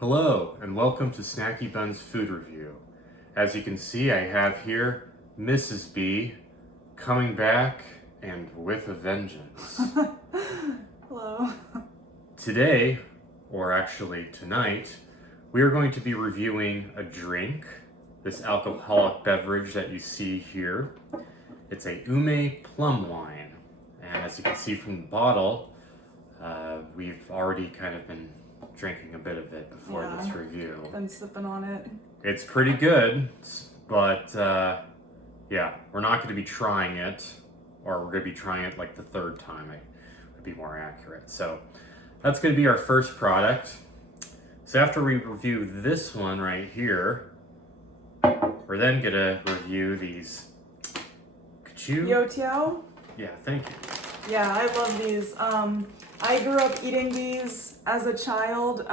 Hello and welcome to Snacky Buns Food Review. As you can see, I have here Mrs. B coming back and with a vengeance. Hello. Today, or actually tonight, we are going to be reviewing a drink, this alcoholic beverage that you see here. It's a Plum wine, and as you can see from the bottle, we've already kind of been drinking a bit of it before this review. Been sipping on it. It's pretty good, but yeah, we're not going to be trying it, or we're going to be trying it like the third time, would be more accurate. So that's going to be our first product. So after we review this one right here, we're then going to review these. Yóutiáo? Yeah, thank you. Yeah, I love these. I grew up eating these as a child.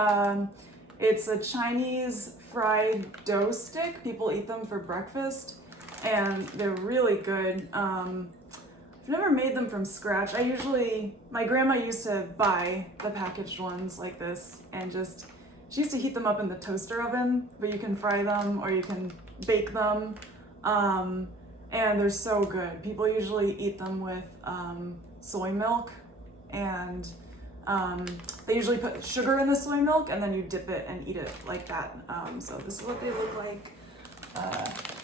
It's a Chinese fried dough stick. People eat them for breakfast, and they're really good. I've never made them from scratch. My grandma used to buy the packaged ones like this, and she used to heat them up in the toaster oven, but you can fry them or you can bake them. And they're so good. People usually eat them with soy milk, and they usually put sugar in the soy milk, and then you dip it and eat it like that. So this is what they look like.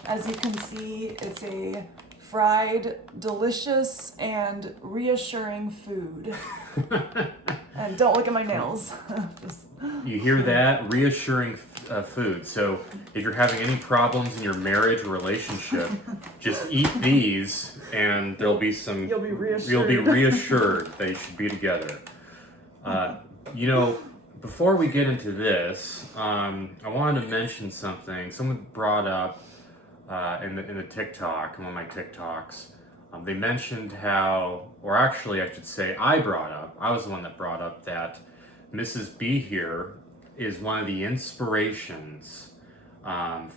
As you can see, it's a fried, delicious, and reassuring food. And don't look at my nails. You hear that? Reassuring food. So if you're having any problems in your marriage or relationship, just eat these and there'll be some... You'll be reassured. You'll be reassured they should be together. Before we get into this, I wanted to mention something. Someone brought up in the TikTok, one of my TikToks, they mentioned how, or actually I should say I was the one that brought up that Mrs. B here is one of the inspirations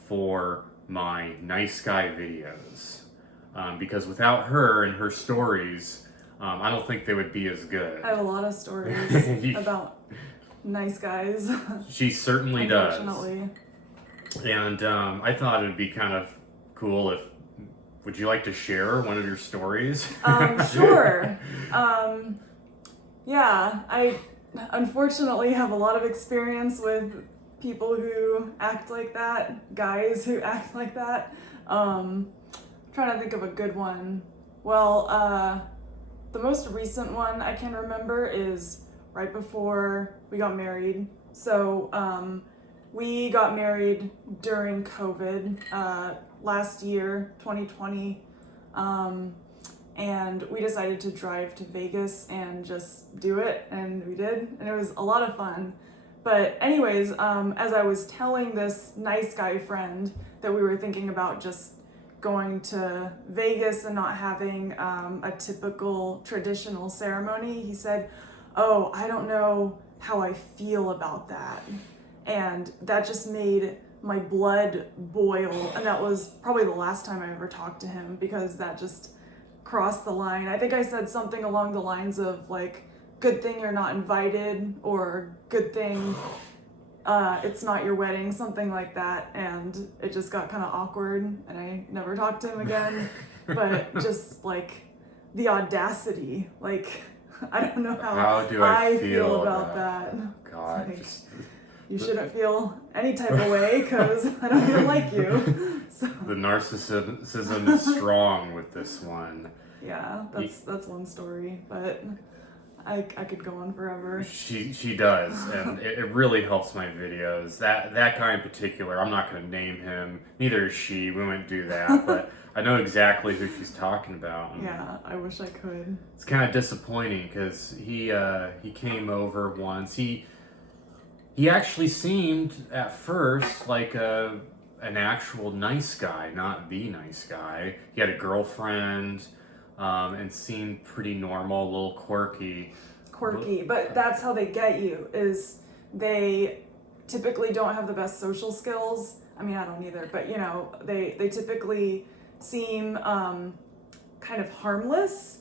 for my nice guy videos. Because without her and her stories, I don't think they would be as good. I have a lot of stories about nice guys. She certainly does. Unfortunately. And I thought it would be kind of cool if, would you like to share one of your stories? Sure. Yeah, I unfortunately have a lot of experience with people who act like that, guys who act like that. Trying to think of a good one. Well, the most recent one I can remember is right before we got married. So we got married during COVID last year, 2020. And we decided to drive to Vegas and just do it, and we did, and it was a lot of fun. But anyways, as I was telling this nice guy friend that we were thinking about just going to Vegas and not having a typical traditional ceremony, he said, "Oh, I don't know how I feel about that." And that just made my blood boil, and that was probably the last time I ever talked to him, because that just crossed the line. I think I said something along the lines of like, good thing you're not invited, or good thing it's not your wedding, something like that. And it just got kind of awkward, and I never talked to him again. But just like the audacity, like I don't know how do I feel about that. God, like, you shouldn't feel any type of way, because I don't even like you. So. The narcissism is strong with this one. Yeah, that's one story, but I could go on forever. She does, and it really helps my videos. That guy in particular, I'm not going to name him. Neither is she. We won't do that, but I know exactly who she's talking about. Yeah, I wish I could. It's kind of disappointing because he came over once. He actually seemed at first like an actual nice guy, not the nice guy. He had a girlfriend and seemed pretty normal, a little quirky. But that's how they get you, is they typically don't have the best social skills. I mean, I don't either, but they typically seem kind of harmless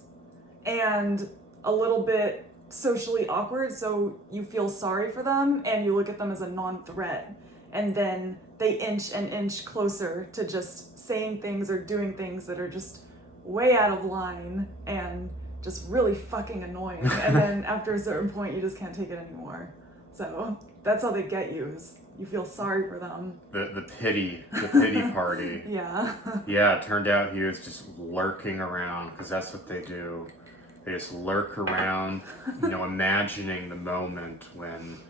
and a little bit socially awkward, so you feel sorry for them and you look at them as a non-threat, and then they inch and inch closer to just saying things or doing things that are just way out of line and just really fucking annoying. And then after a certain point, you just can't take it anymore. So that's how they get you, is you feel sorry for them. The pity party. Yeah. Yeah, it turned out he was just lurking around, because that's what they do. They just lurk around, imagining the moment when,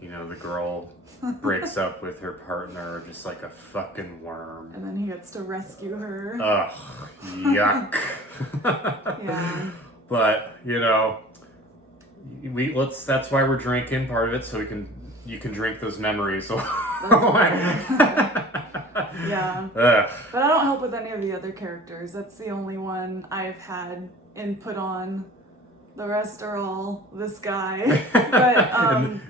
the girl breaks up with her partner just like a fucking worm. And then he gets to rescue her. Ugh, yuck. Yeah. But, that's why we're drinking, part of it, so you can drink those memories. Yeah. Ugh. But I don't help with any of the other characters. That's the only one I've had input on. The rest are all this guy. But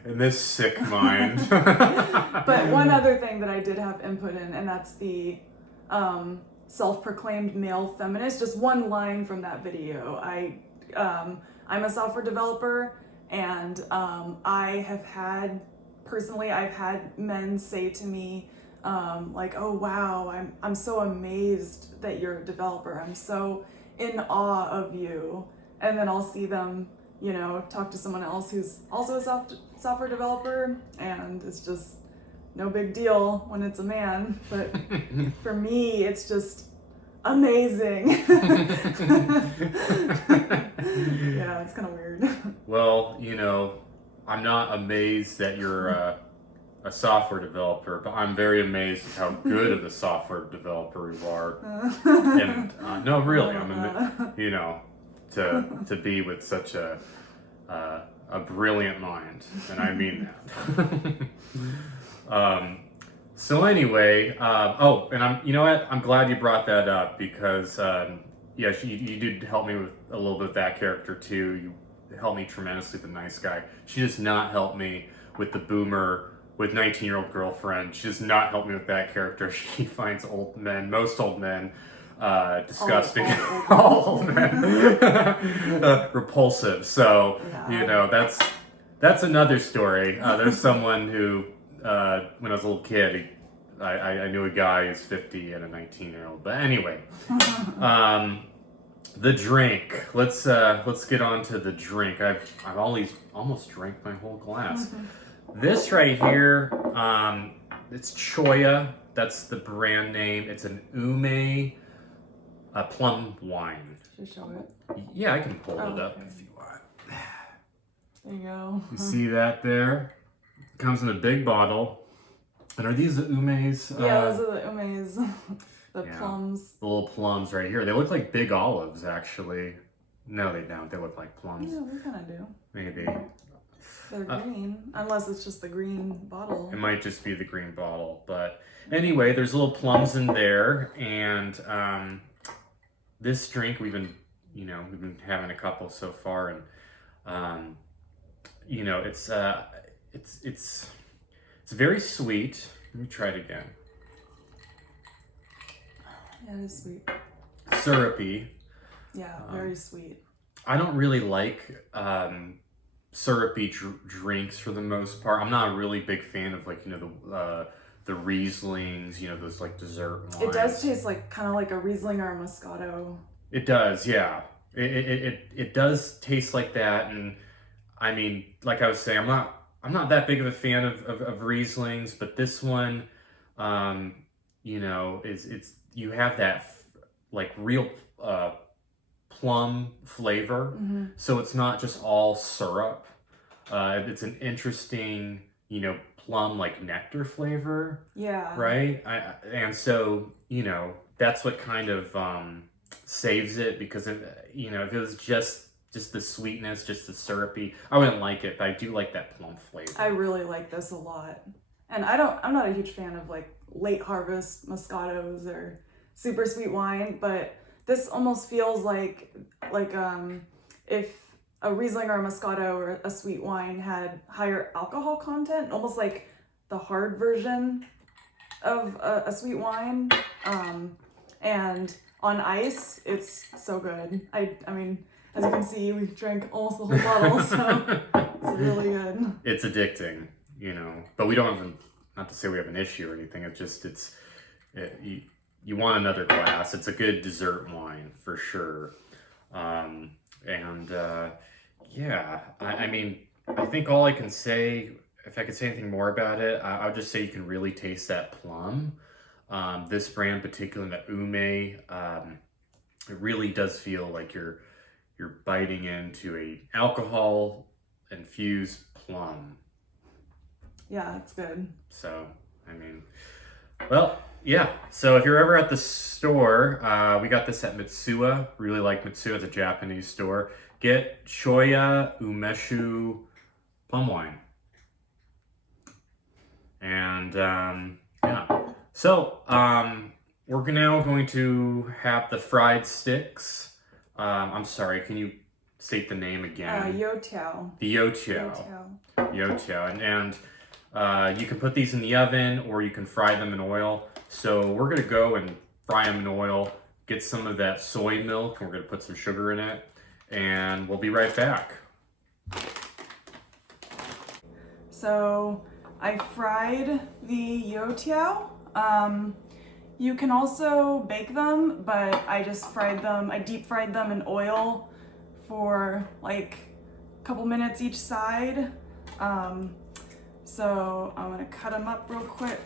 in this sick mind. but one other thing that I did have input in, and that's the self-proclaimed male feminist. Just one line from that video. I'm a software developer, and I've had men say to me, like, oh wow, I'm so amazed that you're a developer. I'm so in awe of you. And then I'll see them, talk to someone else who's also a software developer, and it's just no big deal when it's a man. But for me, it's just amazing. Yeah, it's kind of weird. Well, I'm not amazed that you're a software developer, but I'm very amazed at how good of a software developer you are. And no, really, to be with such a brilliant mind, and I mean that. So anyway, and I'm glad you brought that up, because you did help me with a little bit of that character too. You helped me tremendously with the nice guy. She does not help me with the boomer with 19-year-old girlfriend. She does not help me with that character. She finds most old men disgusting. All old men repulsive. So that's another story. There's someone who when I was a little kid, I knew a guy who's 50 and a 19-year-old. But anyway, the drink. Let's get on to the drink. I've almost drank my whole glass. This right here, it's Choya. That's the brand name. It's an plum wine. Should I show it? Yeah, I can pull it up if you want. There you go. You see that there? It comes in a big bottle. And are these the umes? Yeah, those are the umes. The plums. The little plums right here. They look like big olives, actually. No, they don't. They look like plums. Yeah, we kind of do. Maybe. They're green, unless it's just the green bottle. It might just be the green bottle. But anyway, there's little plums in there. And this drink, we've been having a couple so far. And, it's very sweet. Let me try it again. Yeah, it is sweet. Syrupy. Yeah, very sweet. I don't really like syrupy drinks for the most part. I'm not a really big fan of the Rieslings, those like dessert wines. It does taste kind of like a Riesling or a Moscato. It does, yeah. It does taste like that, and I mean, like I was saying, I'm not that big of a fan of Rieslings, but this one, it's you have that real plum flavor. Mm-hmm. So it's not just all syrup. It's an interesting, plum nectar flavor. Yeah. Right? And so, that's what kind of saves it, because if it was just the sweetness, just the syrupy, I wouldn't like it, but I do like that plum flavor. I really like this a lot. And I'm not a huge fan of late harvest Moscatos or super sweet wine, but this almost feels like if a Riesling or a Moscato or a sweet wine had higher alcohol content, almost like the hard version of a sweet wine. And on ice, it's so good. I mean, As you can see, we drank almost the whole bottle, so it's really good. It's addicting, you know, but we don't have, not to say we have an issue or anything. It's just, you want another glass. It's a good dessert wine for sure. Yeah, I mean, I think all I can say, if I could say anything more about it, I would just say you can really taste that plum. This brand, particularly the ume, it really does feel like you're biting into a alcohol infused plum. Yeah, it's good. So, I mean, well, yeah. So if you're ever at the store, we got this at Mitsuya. Really like Mitsuya. It's a Japanese store. Get Choya Umeshu plum wine. And yeah. So we're now going to have the fried sticks. I'm sorry, can you state the name again? Yóutiáo. The Yóutiáo. Yóutiáo. And you can put these in the oven or you can fry them in oil. So we're going to go and fry them in oil, get some of that soy milk, and we're going to put some sugar in it. And we'll be right back. So I fried the Yóutiáo. You can also bake them, but I just fried them. I deep fried them in oil for like a couple minutes each side. So I'm gonna cut them up real quick.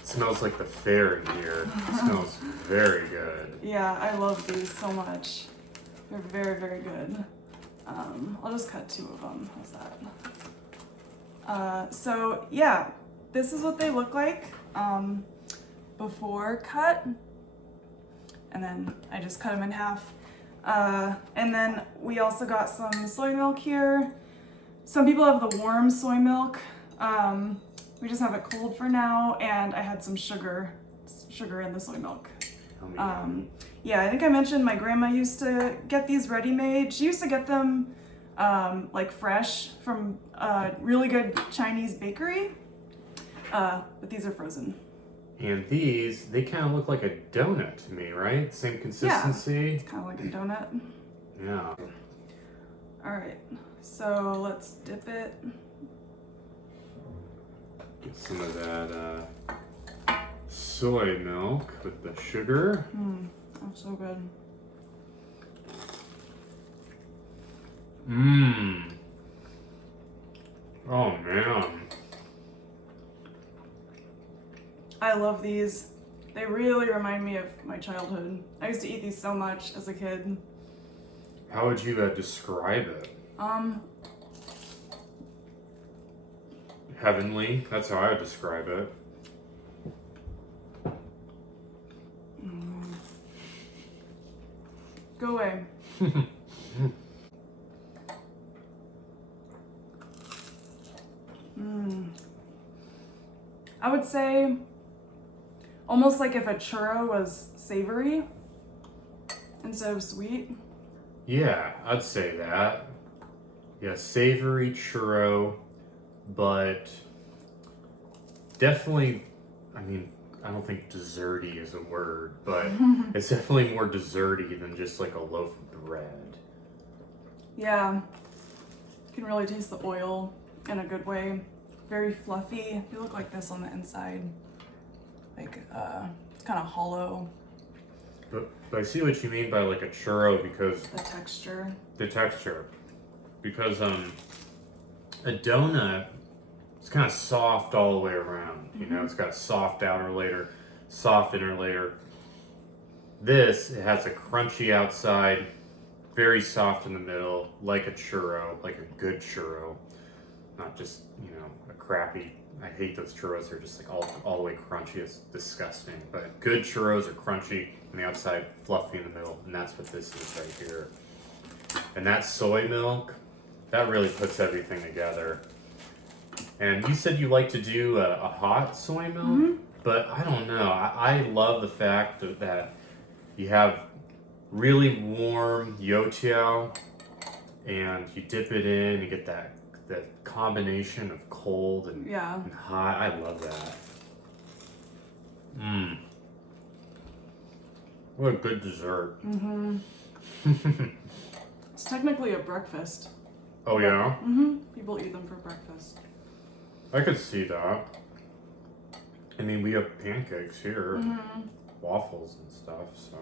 It smells like the fair in here. It smells very good. Yeah, I love these so much. They're very, very good. I'll just cut 2 of them. How's that? So yeah, this is what they look like before cut. And then I just cut them in half. And then we also got some soy milk here. Some people have the warm soy milk. We just have it cold for now, and I had some sugar in the soy milk. Yeah, I think I mentioned my grandma used to get these ready-made. She used to get them like fresh from a really good Chinese bakery, but these are frozen. And these, they kind of look like a donut to me, right? Same consistency? Yeah, it's kind of like a donut. Yeah. All right, so let's dip it. Get some of that soy milk with the sugar. Oh, so good. Oh, man. I love these. They really remind me of my childhood. I used to eat these so much as a kid. How would you describe it? Heavenly. That's how I would describe it. Go away. I would say almost like if a churro was savory instead of sweet. Yeah, I'd say that. Yeah, savory churro, but definitely, I mean, I don't think desserty is a word, but it's definitely more desserty than just like a loaf of bread. Yeah, you can really taste the oil in a good way. Very fluffy. They look like this on the inside. Like, it's kind of hollow. But I see what you mean by like a churro because The texture. the texture. Because a donut, it's kind of soft all the way around. You know, it's got a soft outer layer, soft inner layer. This, it has a crunchy outside, very soft in the middle, like a churro, like a good churro. Not just, you know, a crappy, I hate those churros. They're just like all the way crunchy. It's disgusting. But good churros are crunchy on the outside, fluffy in the middle. And that's what this is right here. And that soy milk, that really puts everything together. And you said you like to do a hot soy milk, but I don't know. I love the fact that you have really warm Yóutiáo and you dip it in, you get that combination of cold and hot. I love that. What a good dessert. It's technically a breakfast. Oh yeah? People eat them for breakfast. I could see that. I mean, we have pancakes here, waffles and stuff, so.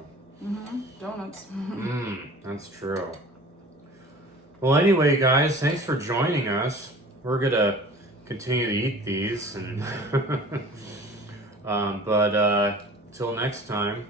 Donuts. That's true. Well, anyway, guys, thanks for joining us. We're gonna continue to eat these, and but till next time.